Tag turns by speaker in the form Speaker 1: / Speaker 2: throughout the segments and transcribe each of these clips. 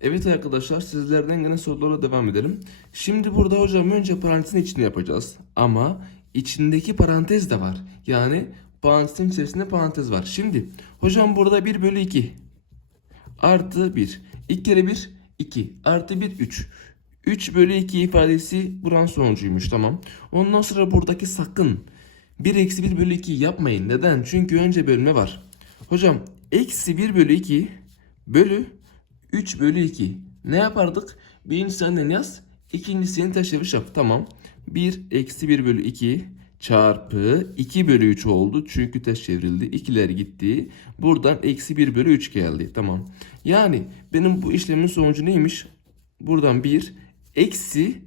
Speaker 1: Evet arkadaşlar sizlerden gelen sorulara devam edelim. Şimdi burada hocam önce parantezin içini yapacağız. Ama içindeki parantez de var. Yani parantezin içerisinde parantez var. Şimdi hocam burada 1 bölü 2 artı 1. 2 kere 1 2 artı 1 3. 3 bölü 2 ifadesi buranın sonucuymuş tamam. Ondan sonra buradaki sakın 1 eksi 1 bölü 2 yapmayın. Neden? Çünkü önce bölme var. Hocam eksi 1 bölü 2 bölü 3 bölü 2. Ne yapardık? Birincisinden yaz. İkincisini teşebbüs yap. Tamam. 1 eksi 1 bölü 2 çarpı 2 bölü 3 oldu. Çünkü ters çevrildi. İkiler gitti. Buradan eksi 1 bölü 3 geldi. Tamam. Yani benim bu işlemin sonucu neymiş? Buradan 1 eksi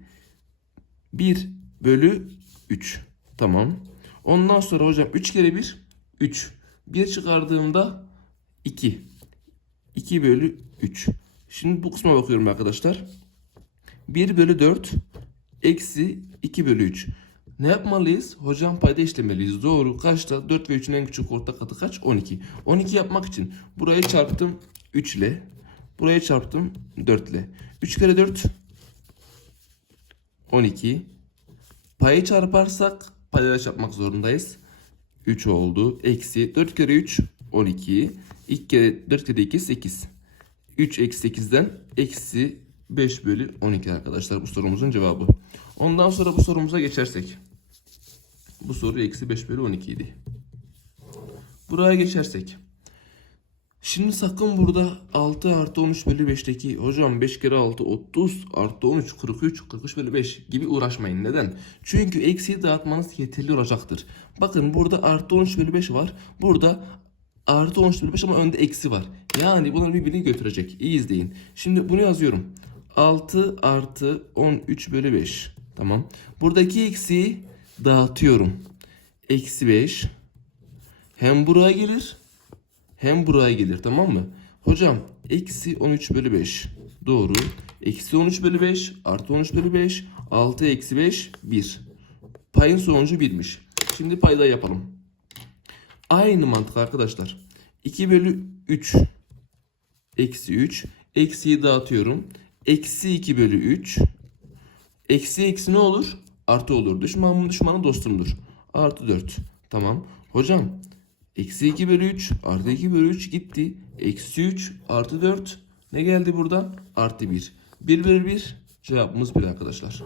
Speaker 1: 1 bölü 3. Tamam. Ondan sonra hocam 3 kere 1 3. 1 çıkardığımda 2. 2 bölü 3. Şimdi bu kısma bakıyorum arkadaşlar. 1 bölü 4 eksi 2 bölü 3. Ne yapmalıyız? Hocam payda işlemeliyiz. Doğru. Kaçta? 4 ve 3'ün en küçük ortak katı kaç? 12. 12 yapmak için burayı çarptım 3 ile. Burayı çarptım 4 ile. 3 kere 4 12. Payı çarparsak paydaş yapmak zorundayız. 3 oldu. Eksi 4 kere 3 12. 2 kere 4 kere 2 8. 3 eksi 8'den eksi 5 bölü 12 arkadaşlar bu sorumuzun cevabı. Ondan sonra bu sorumuza geçersek. Bu soru eksi 5 bölü 12 idi. Buraya geçersek. Şimdi sakın burada 6 artı 13 bölü 5'teki hocam 5 kere 6 30 artı 13 43 43 bölü 5 gibi uğraşmayın. Neden? Çünkü eksiği dağıtmanız yeterli olacaktır. Bakın burada artı 13 bölü 5 var. Burada artı 13 bölü 5 ama önde eksi var. Yani bunlar birbirini götürecek. İyi izleyin. Şimdi bunu yazıyorum. 6 artı 13 bölü 5. Tamam. Buradaki eksiği dağıtıyorum. Eksi 5. Hem buraya gelir hem buraya gelir tamam mı? Hocam eksi 13 bölü 5. Doğru. Eksi 13 bölü 5 artı 13 bölü 5 6 eksi 5 1. Payın sonucu 1'miş. Şimdi payda yapalım. Aynı mantık arkadaşlar. 2 bölü 3 eksi 3 eksiyi dağıtıyorum. Eksi 2 bölü 3 eksi eksi ne olur? Artı olur. Düşmanımın düşmanı dostumdur. Artı 4. Tamam. Hocam eksi 2 bölü 3 artı 2 bölü 3 gitti. Eksi 3 artı 4 ne geldi buradan? Artı 1. 1 bölü 1 cevabımız 1 arkadaşlar.